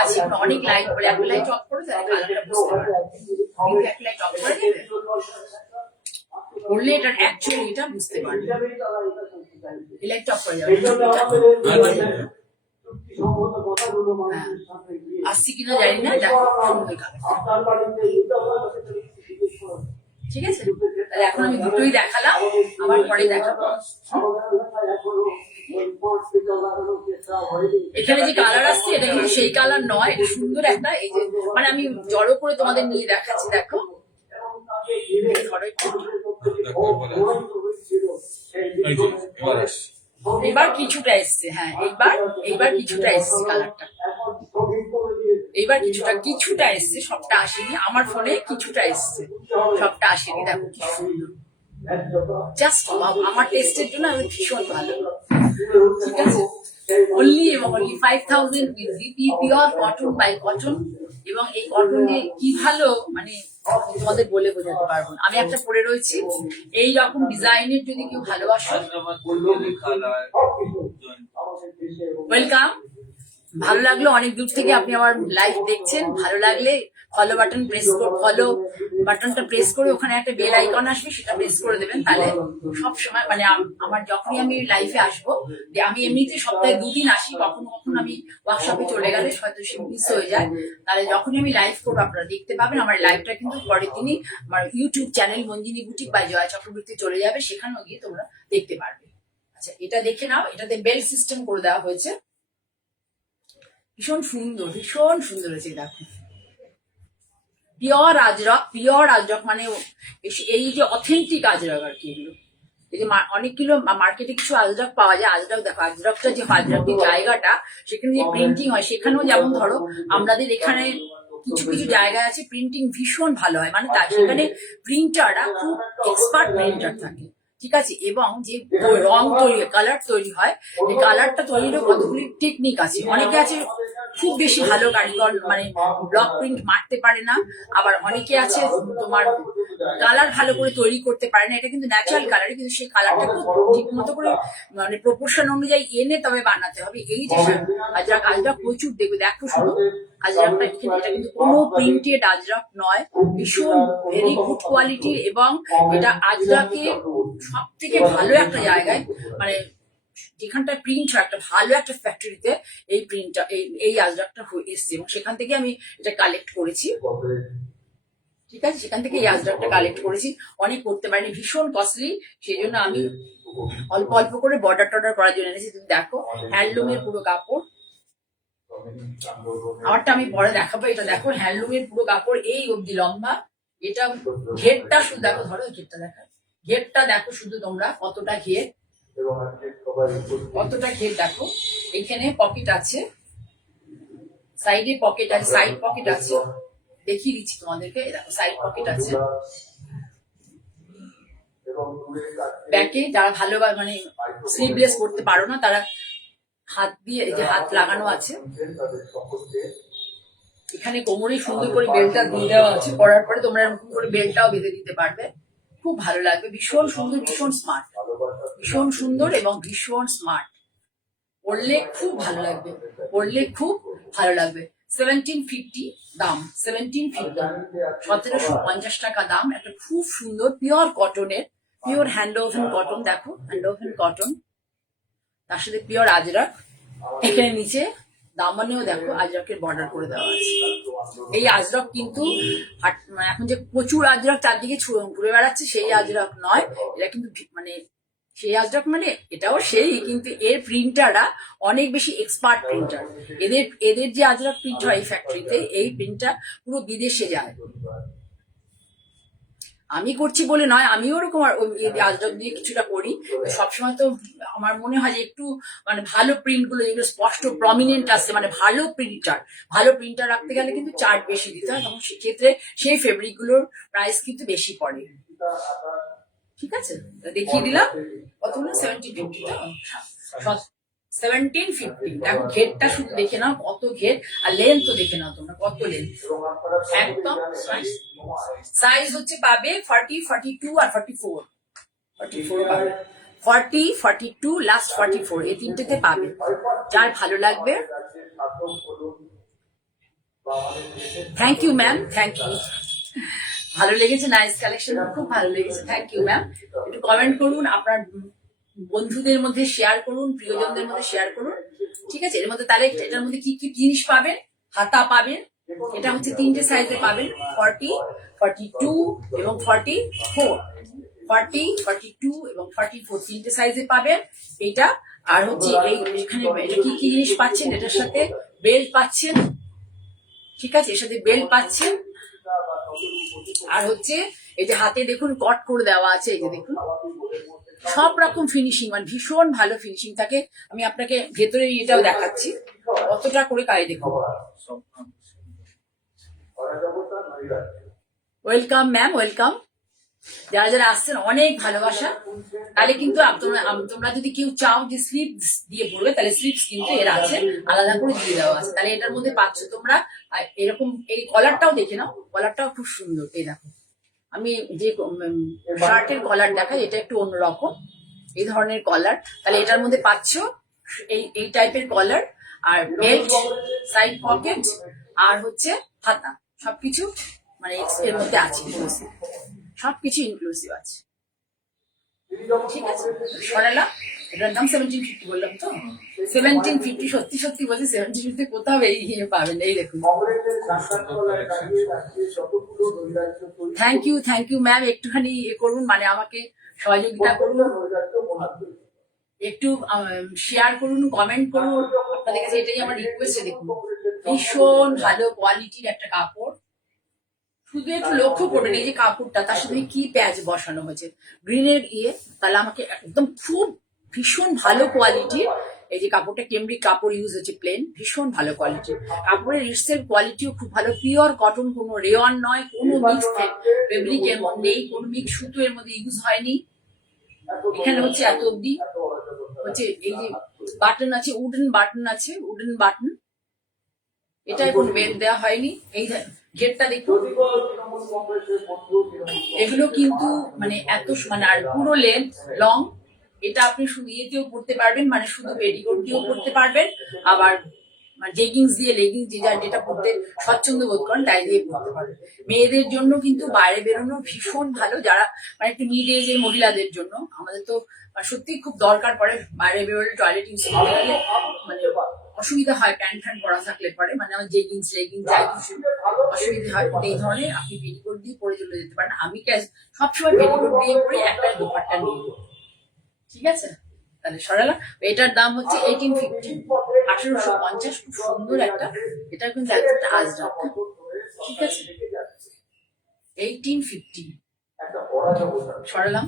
আজকে অনেক লাইট করে, একটা লাইট অফ করে তাহলে কালারটা বুঝতে পারবে, কিন্তু একটা লাইট অফ করে দেবে করলে এটা অ্যাকচুয়ালি এটা বুঝতে পারবে। লাইট অফ করে যাবে, যুক্তিসঙ্গত কথাগুলো মানুষের সামনে গিয়ে আসছি কিনা জানি না, দেখো সুন্দর কালার। আপনার বাড়িতে ইন্টারনেটে যদি জিজ্ঞেস করেন, ঠিক আছে, তাহলে এখন আমি দুটোই দেখালাম, আবার পরে দেখাবো। আমাদের এলাকায় এখনো ওই পত্রিকা লাগানোর চেষ্টা হয়নি। এখানে যে কালার আসছে এটা কিন্তু সেই কালার নয়, এটা সুন্দর একটা, এই যে মানে আমি জড়ো করে তোমাদের নিয়ে দেখাচ্ছি, দেখো এবং তাকে ঘিরে ধরো একটু। মানুষের মধ্যে যে ক্ষোভ প্রবাহিত হয়েছিল, সেই এই যে এবার আসছে। এবার কিছুটা এসছে, হ্যাঁ এইবার কিছুটা এসছে কালারটা, এখন স্থগিত করে দিয়েছে। এইবার কিছুটা এসছে, সবটা আসেনি আমার ফোনে, কিছুটা এসছে, সবটা আসেনি। দেখো কি সুন্দর, জাস্ট আমার টেস্টের জন্য আমি ভীষণ ভালো। ঠিক আছে, অনলি এবং only 5000 pure cotton by cotton, এবং এই কটন যে কি ভালো মানে তোমাদের বলে বোঝাতে পারবো না। আমি একটা পরে রয়েছি এই রকম ডিজাইনের, যদি কেউ ভালোবাসো ওয়েলকাম। ভালো লাগলো, অনেক দূর থেকে আপনি আমার লাইভ দেখছেন, ভালো লাগলে ফলো বাটনটা প্রেস করে ওখানে একটা বেল আইকন আসবে, সেটা প্রেস করে দেবেন। তাহলে সব সময় মানে আমার যখনই আমি লাইভে আসবো, যে আমি এমনিতে সপ্তাহে 2 দিন আসি, কখনো কখনো আমি ওয়ার্কশপে চলে গেলে হয়তো সে মিস হয়ে যায়, তাহলে যখনই আমি লাইভ করবো আপনারা দেখতে পাবেন। আমার লাইভটা কিন্তু পরের দিনই আমার YouTube channel Manjini boutique by Jaya Chakraborty চলে যাবে, সেখানেও গিয়ে তোমরা দেখতে পারবে। আচ্ছা, এটা দেখে নাও, এটাতে বেল সিস্টেম করে দেওয়া হয়েছে, ভীষণ সুন্দর হয়েছে। দেখো পিওর আজরক মানে এই যে অথেন্টিক আজরক আর কি, এগুলো এই যে অনেকগুলো মার্কেটে কিছু আজরক পাওয়া যায়, আজরক দেখো আজরকের জায়গাটা, সেখানে যে প্রিন্টিং হয়, সেখানেও যেমন ধরো আমাদের এখানে কিছু কিছু জায়গায় আছে প্রিন্টিং ভীষণ ভালো হয়, মানে তার সেখানে প্রিন্টাররা খুব এক্সপার্ট প্রিন্টার থাকে, ঠিক আছে। এবং যে রং কালার তৈরি হয়, এই কালারটা তৈরিরও কতগুলি টেকনিক আছে। অনেকে আছে খুব বেশি ভালো কারিগর, মানে ব্লক প্রিন্ট মারতে পারে না, আবার অনেকে আছে তোমার কালার ভালো করে তৈরি করতে পারে না। এটা কিন্তু ন্যাচারাল কালার, কিন্তু সেই কালারটা খুব ঠিক মতো করে মানে প্রপোর্শন অনুযায়ী এনে তবে বানাতে হবে। এই যে আজরক প্রচুর দেখো শুধু আজরকটা, এটা কিন্তু কোনো প্রিন্টেড আজরক নয়, ভীষণ ভেরি গুড কোয়ালিটির, এবং এটা আজরকে সব থেকে ভালো একটা জায়গায়, মানে যেখানটা প্রিন্ট হয় একটা ভালো একটা ফ্যাক্টরিতে এই প্রিন্টটা এই আজরকটা এসছে, এবং সেখান থেকে আমি এটা কালেক্ট করেছি, ঠিক আছে। সেখান থেকে এই আজরকটা কালেক্ট করেছি, অনেক করতে পারিনি, ভীষণ কস্টলি, সেই জন্য আমি অল্প অল্প করে বর্ডার টর্ডার করার জন্য এনেছি। তুমি দেখো হ্যান্ডলুমের পুরো কাপড়, আমারটা আমি পরে দেখাবো। এটা দেখো হ্যান্ডলুমের পুরো কাপড়, এই অবধি লম্বা। এটা ঘেরটা শুধু দেখো, ধরো ঘেরটা দেখো শুধু তোমরা, কতটা ঘের দেখো। এখানে পকেট আছে, সাইডে পকেট আছে, সাইড পকেট আছে, দেখিয়ে দিচ্ছি তোমাদেরকে। দেখো সাইড পকেট আছে, ব্যাকে যারা ভালো মানে স্লিভলেস করতে পারো না, তারা হাত দিয়ে, এই যে হাত লাগানো আছে, এখানে কোমরে সুন্দর করে বেল্টটা দিয়ে দেওয়া আছে, পরার পরে তোমরা এরকম করে বেল্টটাও বেঁধে দিতে পারবে, খুব ভালো লাগবে। ভীষণ সুন্দর, ভীষণ স্মার্ট, ভীষণ সুন্দর এবং ভীষণ স্মার্ট, পরলে খুব ভালো লাগবে, পরলে খুব ভালো লাগবে। 1750 দাম, 1750 টাকা দাম। একটা খুব সুন্দর পিওর কটনের, পিওর হ্যান্ড ওভেন কটন, দেখো হ্যান্ড ওভেন কটন, তার সাথে পিওর আজরক। এখানে নিচে দামানেও দেখো আজরকের বর্ডার করে দেওয়া আছে। এই আজরক কিন্তু এখন যে প্রচুর আজরক চারদিকে ঘুরে বেড়াচ্ছে, সেই আজরক নয়, এটা কিন্তু মানে সেই আজরক মানে এটাও সেই, কিন্তু এর প্রিন্টাররা অনেক বেশি এক্সপার্ট প্রিন্টার। এদের যে আজরক প্রিন্ট হয় এই ফ্যাক্টরিতে, এই প্রিন্টটা পুরো বিদেশে যায়। আমি করছি বলে নয়, আমিও ওরকম আজরক দিয়ে কিছুটা করি। সবসময় তো আমার মনে হয় যে একটু মানে ভালো প্রিন্ট গুলো যেগুলো স্পষ্ট প্রমিনেন্ট আসছে, মানে ভালো প্রিন্টার রাখতে গেলে কিন্তু চার্জ বেশি দিতে হয়, তখন সেক্ষেত্রে সেই ফেব্রিক গুলোর প্রাইস কিন্তু বেশি পড়ে, ঠিক আছে। দেখিয়ে দিলাম কতগুলো, 1750। দেখো ঘেরটা শুধু দেখে নাও, কত ঘের, আর লেন্থ তো দেখে নাও তোমরা, কত লেন্থ, একদম সাইজ হচ্ছে পাবে 40, 42 আর 44 পাবে, 40, 42 লাস্ট 44, এই তিনটেতে পাবে। যার ভালো লাগবে, thank you ma'am, thank you, ভালো লেগেছে, নাইস কালেকশন, খুব ভালো লেগেছে, থ্যাংক ইউ ম্যাম। একটু কমেন্ট করুন, আপনার বন্ধুদের মধ্যে শেয়ার করুন, প্রিয়জনদের মধ্যে শেয়ার করুন, ঠিক আছে, এর মধ্যে তাহলে এটার মধ্যে কি কি জিনিস পাবেন? হাতা পাবেন, এটা হচ্ছে 3টে সাইজে পাবেন, 40, 42 এবং 44, 40, 42 এবং 44 3টে সাইজে পাবেন এটা। আর হচ্ছে এই এখানে কি কি জিনিস পাচ্ছেন? এটার সাথে বেল্ট পাচ্ছেন, ঠিক আছে, এর সাথে বেল্ট পাচ্ছেন। আর হচ্ছে এই যে হাতে দেখুন কট করে দেওয়া আছে, এই যে দেখুন সব রকম ফিনিশিং, মানে ভীষণ ভালো ফিনিশিং থাকে। আমি আপনাকে ভেতরে এটাও দেখাচ্ছি কতটা করে কাজ দেখুন। Welcome ma'am, welcome. যারা যারা আসছেন অনেক ভালোবাসা। তাহলে কিন্তু তোমরা যদি কেউ চাও যে স্লিপস দিয়ে পড়বে, তাহলে স্লিপস কিন্তু এর আছে, আলাদা করে দিয়ে দেওয়া আছে। তাহলে এটার মধ্যে পাচ্ছ তোমরা এরকম। এই কলারটাও দেখে নাও, কলারটাও খুব সুন্দর। এই দেখো, আমি যে শার্টের কলার দেখাই, এটা একটু অন্যরকম এই ধরনের কলার। তাহলে এটার মধ্যে পাচ্ছ এই টাইপের কলার, আর বেল্ট, সাইড পকেট, আর হচ্ছে হাতা, সবকিছু মানে এর মধ্যে আছে, সবকিছু ইনক্লুসিভ আছে। ঠিক আছে, সরালা এটার দাম 1750 বললাম তো, 1750। সত্যি সত্যি বলছি, 1750 কোথাও বেরিয়ে পাবেন। এই দেখুন, থ্যাংক ইউ ম্যাম। একটুখানি করুন, মানে আমাকে সহযোগিতা করুন, একটু শেয়ার করুন, কমেন্ট করুন। আপনাদের কাছে এটাই আমার রিকোয়েস্ট। দেখুন ভীষণ ভালো কোয়ালিটির একটা কাপড়, শুধু একটু লক্ষ্য করবেন এই যে কাপড়টা, তার সাথে কি প্যাচ বসানো হয়েছে, গ্রিনের তাহলে আমাকে একদম খুব ভীষণ ভালো কোয়ালিটির এই যে কাপড়টা, কেমব্রিক কাপড় ইউজ হচ্ছে, প্লেন, ভীষণ ভালো কোয়ালিটির কাপড়ের। ইটসের কোয়ালিটিও খুব ভালো, পিওর কটন, কোনো রেওয়ান নয়, কোনো মিক্স ফেব্রিক এর মধ্যে নেই, কোনো মিক্স সুতো এর মধ্যে ইউজ হয়নি। এখানে হচ্ছে এত অব্দি হচ্ছে এই যে বাটন আছে, উডেন বাটন আছে, উডেন বাটন, এটা এখন বেল দেওয়া হয়নি। এই ঘেরটা দেখুন, এগুলো কিন্তু মানে এত মানে, আর পুরো লেন্থ লং। এটা আপনি শুধু ইয়েতেও পড়তে পারবেন, মানে শুধু পেটিকোট দিয়েও পড়তে পারবেন, আবার জেগিংস দিয়ে, লেগিংস দিয়ে যার যেটা পড়তে স্বচ্ছন্দ বোধ করেন তাই দিয়ে পড়তে পারবেন। মেয়েদের জন্য কিন্তু বাইরে বেরোনো ভীষণ ভালো, যারা মানে একটু মিড এজের মহিলাদের জন্য। আমাদের তো সত্যি খুব দরকার পড়ে বাইরে বেরোলে, টয়লেট ইউজ করতে গেলে মানে অসুবিধা হয়, প্যান্ট ফ্যান্ট পরা থাকলে পরে, মানে আমার জেগিংস লেগিংস যাই কিছু অসুবিধা হয়। এই ধরনের আপনি পেটিকোট দিয়ে পরে চলে যেতে পারেন। আমি সবসময় পেটিকোট দিয়ে পরে একটা দোপাট্টা নিয়ে নেবো, ঠিক আছে। তাহলে সরালাম, এটার দাম হচ্ছে 1850, 1850। খুব সুন্দর একটা, এটা কিন্তু একটা আজরাক, ঠিক আছে, 1850 সরালাম।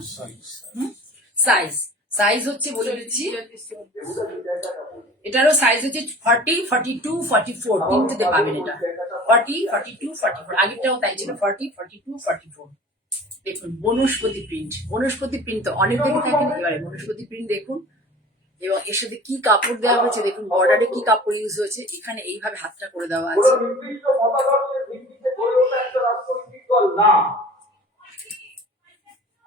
সাইজ হচ্ছে বলে দিচ্ছি, এটারও সাইজ হচ্ছে 40, 42, 44 তিনটেতে পাবেন। এটা 40, 42, 44, আগেরটাও তাই ছিল, 40, 42, 44। দেখুন বনস্পতি প্রিন্ট, বনস্পতি প্রিন্ট তো অনেক দেখে থাকেন, এবারে বনস্পতি প্রিন্ট দেখুন। এবং এর সাথে কি কাপড় দেওয়া হয়েছে দেখুন, বর্ডারে কি কাপড় ইউজ হয়েছে, এখানে এইভাবে হাতটা করে দেওয়া আছে।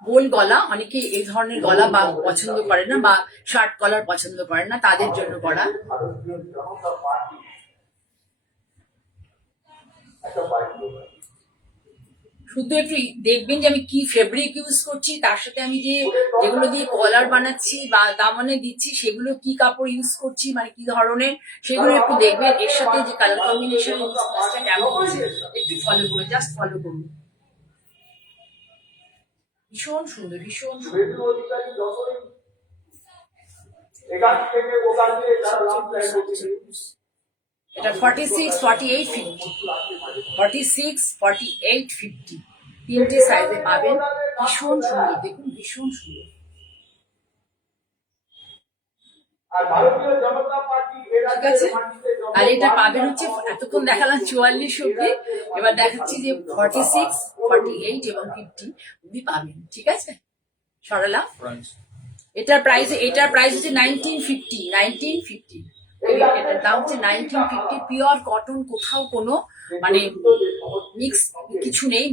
গোল গলা, অনেকে এই ধরনের গলা বা পছন্দ করে না, বা শার্ট কলার পছন্দ করে না, তাদের জন্য করা। শুধু একটু দেখবেন যে আমি কি ফেব্রিক ইউজ করছি, তার সাথে আমি যেগুলো দিয়ে কলার বানাচ্ছি বা দামনে দিচ্ছি সেগুলো কি কাপড় ইউজ করছি, মানে কি ধরনের, সেগুলো একটু দেখবেন। এর সাথে যে কালার কম্বিনেশন কেমন হচ্ছে একটু ফলো করুন, জাস্ট ফলো করুন। ভীষণ সুন্দর, ভীষণ সুন্দর। এটা 46, 48, 50, 46, 48, 50 তিনটে সাইজে পাবেন। ভীষণ সুন্দর, দেখুন ভীষণ সুন্দর। ঠিক আছে, আর এটা পাবেন হচ্ছে, এতক্ষণ দেখালাম 44 অব্দি, এবার দেখাচ্ছি যে 46, 48 এবং 50 অব্দি পাবেন, ঠিক আছে। সরালাম, এটার প্রাইস হচ্ছে 1950, 1950। এটার দাম হচ্ছে 1950, পিওর কটন, কোথাও কোনো মানে মিক্স কিছু নেই।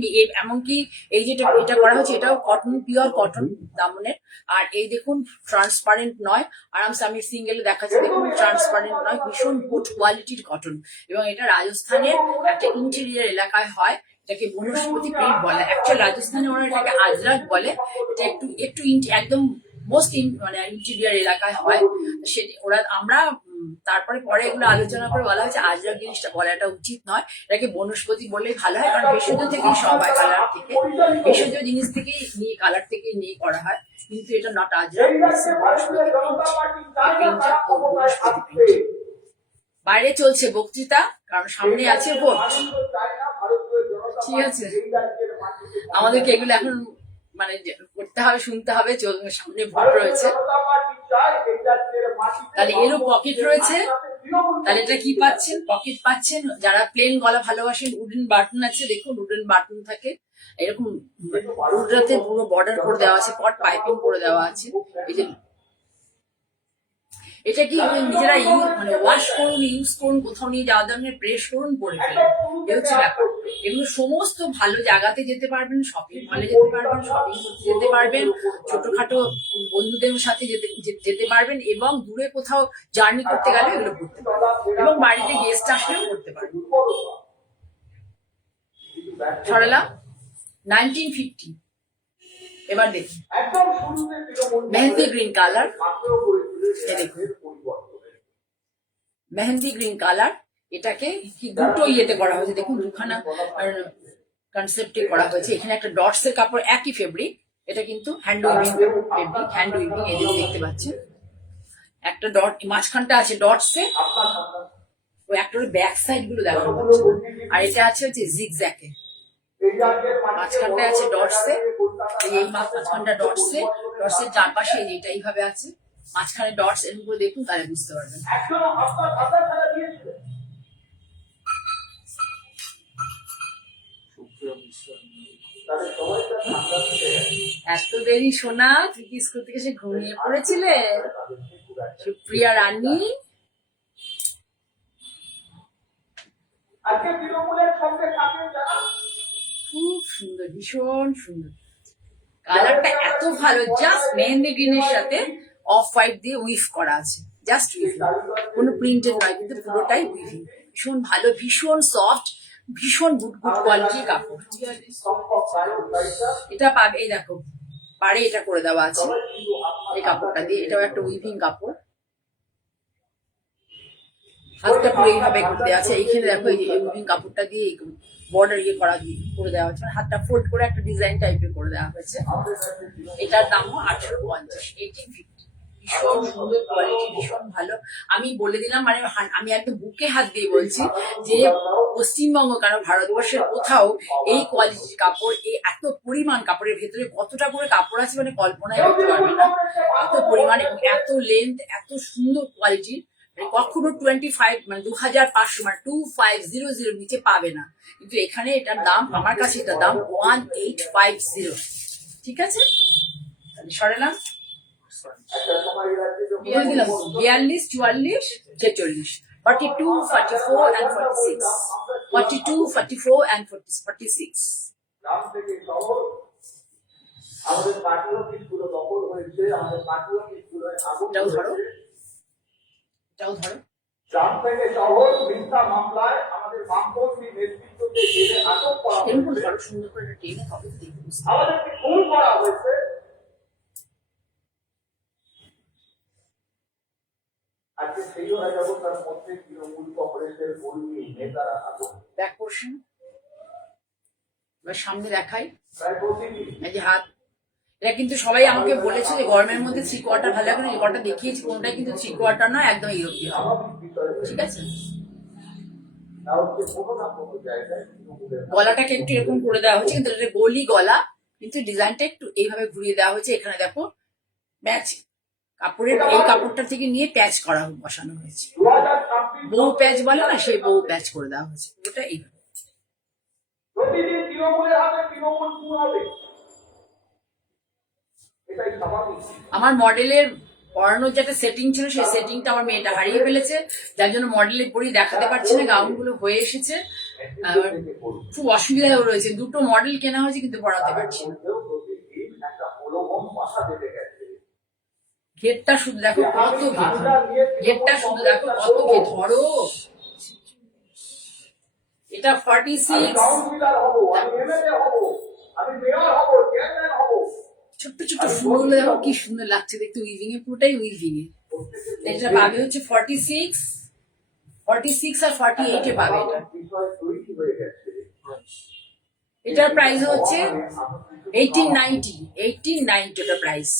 এমনকি এই যেটা এটা করা হচ্ছে, এটাও কটন, পিওর কটন দামনের। আর এই দেখুন ট্রান্সপারেন্ট নয়, আরামসে আমি সিঙ্গেলে দেখাচ্ছি, দেখুন ট্রান্সপারেন্ট নয়, ভীষণ গুড কোয়ালিটির কটন। এবং এটা রাজস্থানের একটা ইন্টেরিয়ার এলাকায় হয়, এটাকে বনস্পতি প্রিন্ট বলে। অ্যাকচুয়াল রাজস্থানে ওরা এটাকে আজরাক বলে। এটা একটু একদম মোস্ট মানে ইন্টেরিয়ার এলাকায় হয়। ওরা আমরা তারপরে পরে এগুলো আলোচনা করে বলা হয়েছে আজরাক জিনিসটা বলাটা উচিত নয়, এটাকে বনস্পতি বললেই ভালো হয়, কারণ ভেষজ থেকেই সব হয়, কালার থেকে ভেষজ জিনিস থেকেই নিয়ে কালার থেকে নিয়ে করা হয়, কিন্তু এটা নট আজরাক, বাইরে চলছে বক্তৃতা কারণ সামনে আছে ভোট, ঠিক আছে, আমাদেরকে এগুলো এখন মানে করতে হবে, শুনতে হবে, সামনে ভোট রয়েছে। তাহলে এরও পকেট রয়েছে, তাহলে এটা কি পাচ্ছেন, পকেট পাচ্ছেন। যারা প্লেন গলা ভালোবাসেন, উডেন বাটন আছে, দেখুন উডেন বাটন থাকে এরকম, রুডরাতে পুরো বর্ডার করে দেওয়া আছে, পট পাইপিং করে দেওয়া আছে। এই যে এটা কি নিজেরা মানে ওয়াশ করুন, ইউজ করুন, কোথাও নিয়ে যাওয়ার দামের প্রেস করুন, পরে ফেলুন, এ হচ্ছে ব্যাপার। এগুলো সমস্ত ভালো জায়গাতে যেতে পারবেন, শপিং মলে যেতে পারবেন, শপিং করতে যেতে পারবেন, ছোটখাটো বন্ধুদের সাথে যেতে পারবেন, এবং দূরে কোথাও জার্নি করতে গেলে এগুলো করতে পারবেন, এবং বাড়িতে গেস্ট আসলেও করতে পারবেন। সরালাম 1950। এবার দেখুন মেহেন্দি গ্রিন কালার, দেখুন মেহেন্দি গ্রিন কালার, এটাকে কি দুটো ইয়েতে করা হয়েছে, দেখুন দুখানা কনসেপ্টে করা হয়েছে। এখানে একটা ডটস এর কাপড়, একই ফেব্রিক, এটা কিন্তু hand weaving fabric, hand weaving, এই যে দেখতে পাচ্ছেন একটা ডট, মাঝখানটা আছে ডটস এ, ওই একটা ব্যাক সাইড গুলো দেখা যাচ্ছে, আর এটা আছে হচ্ছে জিগজ্যাকে, মাঝখানটা আছে ডটস এ, এই মাঝখানটা ডটস এ, ডটস এর চারপাশে এইটা এইভাবে আছে, মাঝখানে ডটস, এর উপরে দেখুন তাহলে বুঝতে পারবেন। এত দেরি সোনা, তুই কি স্কুল থেকে সে ঘুমিয়ে পড়েছিলে? সুপ্রিয়া রানী, খুব সুন্দর, ভীষণ সুন্দর কালারটা, এত ভালো, জাস্ট মেহেন্দি গ্রিনের সাথে অফ হোয়াইট দিয়ে উইভ করা আছে, জাস্ট উইভিং, কোনো প্রিন্টেড নয়, কিন্তু পুরোটাই উইভিং, ভীষণ ভালো, ভীষণ সফট, ভীষণ গুড কোয়ালিটির কাপড়। এটা পাবে, এই দেখো পাড়ে এটা করে দেওয়া আছে এই কাপড়টা দিয়ে, এটাও একটা উইভিং কাপড়, হাতটা পুরো এইভাবে করতে আছে, এইখানে দেখো এই যে উইভিং কাপড়টা দিয়ে বর্ডার ইয়ে করা করে দেওয়া হচ্ছে, হাতটা ফোল্ড করে একটা ডিজাইন টাইপের করে দেওয়া হয়েছে। এটার দামও 1850, 1850, ভীষণ সুন্দর কোয়ালিটি, ভীষণ ভালো। আমি বলে দিলাম, মানে আমি একদম বুকে হাত দিয়ে বলছি যে পশ্চিমবঙ্গ কেন ভারতবর্ষের কোথাও এই কোয়ালিটির কাপড়, এই এত পরিমাণ কাপড়ের ভেতরে কতটা করে কাপড় আছে মানে কল্পনাই করতে পারবে না, এত পরিমাণ এবং এত লেন্থ, এত সুন্দর কোয়ালিটির, কখনো 25 মানে 2500 মানে 2500 নিচে পাবে না, কিন্তু এখানে এটার দাম, আমার কাছে এটার দাম 1850, ঠিক আছে, সরালাম 42, 44, 46, 42, 44 and 46, 42, 44 and 46। এটাও ধরো, এটাও ধরো, এরকম ধরো, সুন্দর করে টেনে হবে, দেখুন ব্যাক পোর্শন। এবার সামনে দেখাই, এই যে হাত, এটা কিন্তু সবাই আমাকে বলেছে যে গরমের মধ্যে থ্রি কোয়ার্টার ভালো লাগে না, এই কোয়ার্টার দেখিয়েছি, কোনটাই কিন্তু থ্রি কোয়ার্টার নয়, একদম ইউরোপিয়ান, ঠিক আছে। গলাটাকে একটু এরকম করে দেওয়া হয়েছে, কিন্তু এটা গোলি গলা, কিন্তু ডিজাইনটা একটু এইভাবে ঘুরিয়ে দেওয়া হয়েছে, এখানে দেখো ম্যাচ কাপড়ের, এই কাপড়টা থেকে নিয়ে প্যাচ করা বসানো হয়েছে, বউ প্যাচ বলে না, সেই বউ প্যাচ করে দেওয়া হয়েছে, ওটা এইভাবে। আমার মডেলের পরানোর যে একটা সেটিং ছিল, সেই সেটিংটা আমার মেয়েটা হারিয়ে ফেলেছে, যার জন্য মডেলের পরি দেখাতে পারছি না, গাউন গুলো হয়ে এসেছে, খুব অসুবিধা রয়েছে, দুটো মডেল কেনা হয়েছে কিন্তু পরাতে পারছি না। ঘেরটা শুধু দেখো কত ঘের, ঘেরটা শুধু দেখো কত ঘের, ধরো এটা 46, ছোট্ট ছোট্ট ফুলগুলো দেখো কি সুন্দর লাগছে দেখতে, উইভিং এ, পুরোটাই উইভিং এ, এটা পাবে হচ্ছে 46 আর 48 এ পাবে এটা। বিষয় তৈরি হয়ে গেছে। এটার প্রাইস হচ্ছে 1890 ওটার প্রাইস।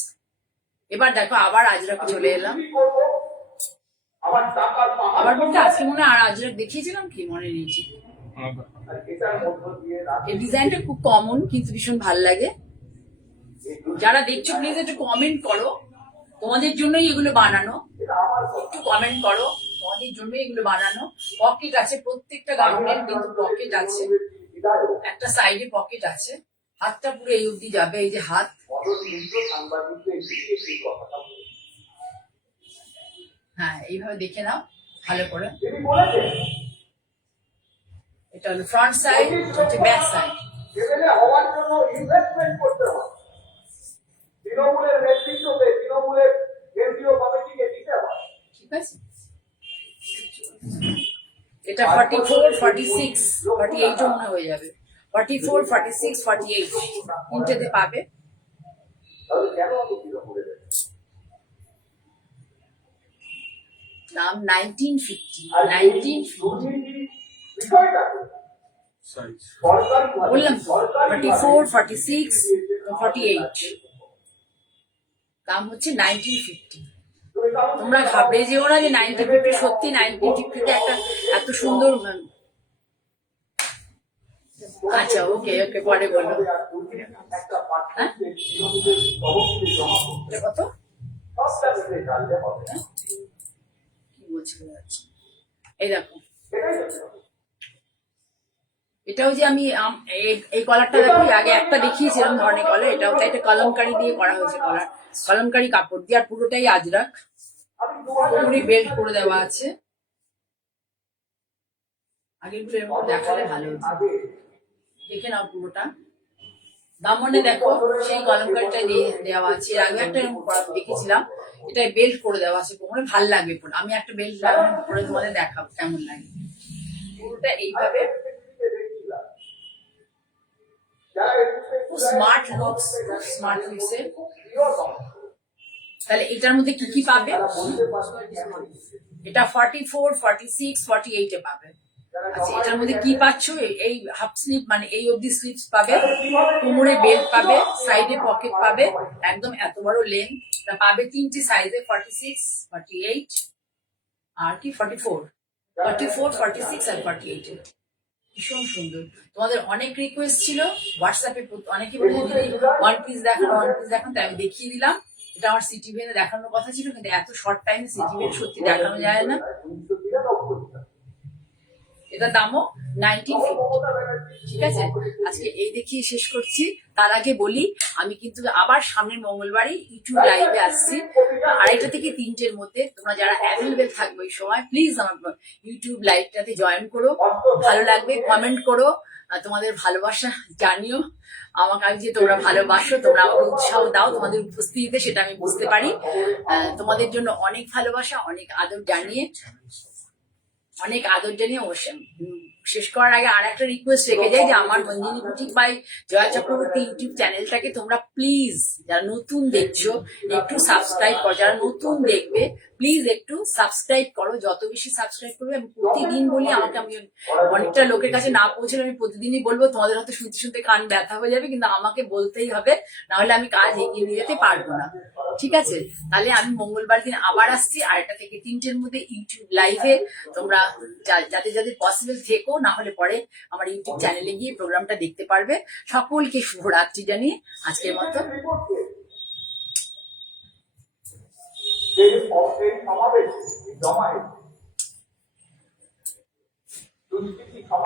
এবার দেখো আবার আজরাক চলে এলাম। কি করবো? আমার টাকার পাহাড় আবার বলতে আজকে মনে হয় আর আজরাক দেখিয়েছিলাম কি মনে নেই ঠিক। আর এটার মধ্য দিয়ে এই ডিজাইনটা খুব কমন কিন্তু ভীষণ ভালো লাগে। যারা দেখছো প্লিজ একটু কমেন্ট করো, তোমাদের জন্যই এগুলো বানানো। একটু কমেন্ট করো, তোমাদের জন্যই এগুলো বানানো। পকেট আছে, প্রত্যেকটা গাউনের কিন্তু পকেট আছে, একটা সাইডে পকেট আছে, হাতটা পুরো এই অবধি যাবে, এই যে হাত। হ্যাঁ এইভাবে দেখে নাও ভালো করে। এটা হলো ফ্রন্ট সাইড, হচ্ছে ব্যাক সাইড। হওয়ার জন্য ইনভেস্টমেন্ট করতে হয়। তৃণমূলের নেতৃত্বকে তৃণমূলের কেন্দ্রীয় কমিটিকে দিতে হয়। ঠিক আছে, এটা 44, 46, 48 ও মনে হয়ে যাবে। 44, 46, 48 তিনটেতে পাবে। তাহলে কেন অত তৃণমূলে দেবে? দাম 1950, আর এই 1950 দুর্নীতি বিষয়টা সাইজ সরকারি বললাম তো, 44, 46, 48 দাম হচ্ছে 1950। তোমরা ভাববে যেও না যে 1950 সত্যি 1950 একটা এত সুন্দর। আচ্ছা ওকে ওকে পরে বলো। একটা হ্যাঁ? তৃণমূলের তহবিলে জমা করতে এটা কত? সবটা মিলে জানলে হবে না। কি বলছি এই দেখো, এটাই হচ্ছে। এটাও যে আমি এই কলারটা দেখো, আগে একটা দেখিয়েছিলাম ধরনের কলার, এটাও তাই, এটা কলমকারি দিয়ে করা হয়েছে কলার, কলমকারি কাপড় দিয়ে, আর পুরোটাই আজরাক, আমি পুরোই বেল্ট করে দেওয়া আছে। আগেরগুলো এর মধ্যে দেখালে ভালো হতো, আগে দেখে নাও পুরোটা। দামনে দেখো সেই কলমকারিটা দিয়ে দেওয়া আছে, এর আগে একটা এরকম করা দেখেছিলাম, এটা বেল্ট করে দেওয়া আছে কোমরে, ভাল লাগবে পরে। আমি একটা বেল্ট পরে তোমাদের দেখাবো কেমন লাগে। পুরোটা এইভাবে খুব স্মার্ট লুকস, খুব স্মার্ট লুকসে। তাহলে এটার মধ্যে কি কি পাবে? এটা 44, 46, 48 এ পাবে। আচ্ছা এটার মধ্যে কি পাচ্ছ? এই হাফ স্লিভ মানে এই অবধি স্লিভস পাবে, কোমরে বেল্ট পাবে, সাইডে পকেট পাবে, একদম এত বড় লেন্থ পাবে, তিনটি সাইজে 46, 48 আর কি 44, 46 আর 48। ভীষণ সুন্দর। তোমাদের অনেক রিকোয়েস্ট ছিল হোয়াটসঅ্যাপে, অনেকে বলেছে ওয়ান পিস দেখানো, ওয়ান পিস দেখানো, তাই আমি দেখিয়ে দিলাম। এটা আমার সিটি ভেনে দেখানোর কথা ছিল, কিন্তু এত শর্ট টাইমে সিটি ভেন সত্যি দেখানো যায় না। এটার দামও 1950। ঠিক আছে, আজকে এই দেখিয়ে শেষ করছি। তার আগে বলি আমি কিন্তু আবার সামনের মঙ্গলবারই ইউটিউব লাইভে আসছি 2:30 থেকে 3টের মধ্যে। তোমরা যারা অ্যাভেলেবেল থাকবে এই সময় প্লিজ আমার ইউটিউব লাইভটাতে জয়েন করো, ভালো লাগবে, কমেন্ট করো, তোমাদের ভালোবাসা জানিও আমাকে, যে তোমরা ভালোবাসো, তোমরা আমাকে উৎসাহ দাও তোমাদের উপস্থিতিতে, সেটা আমি বুঝতে পারি। তোমাদের জন্য অনেক ভালোবাসা, অনেক আদর জানিয়ে অবশ্যই শেষ করার আগে আর একটা রিকোয়েস্ট রেখে যাই, যে আমার Manjini boutique by Jaya Chakraborty YouTube চ্যানেলটাকে তোমরা প্লিজ যারা নতুন দেখছো একটু সাবস্ক্রাইব করো, যারা নতুন দেখবে প্লিজ একটু সাবস্ক্রাইব করো। যত বেশি সাবস্ক্রাইব করবে, আমি প্রতিদিন বলি, আমি অনেকটা লোকের কাছে না পৌঁছলে আমি প্রতিদিনই বলবো, তোমাদের হয়তো শুনতে শুনতে কান ব্যথা হয়ে যাবে, কিন্তু আমাকে বলতেই হবে, না হলে আমি কাজ এগিয়ে নিয়ে যেতে পারবো না। ঠিক আছে, তাহলে আমি মঙ্গলবার দিন আবার আসছি 2:30 থেকে 3টের মধ্যে ইউটিউব লাইভে। তোমরা যাদের যাদের পসিবল থেকো, না হলে পরে আমার ইউটিউব চ্যানেলে গিয়ে প্রোগ্রামটা দেখতে পারবে। সকলকে শুভরাত্রি জানিয়ে আজকের মতো সমাবেশ জমায়েত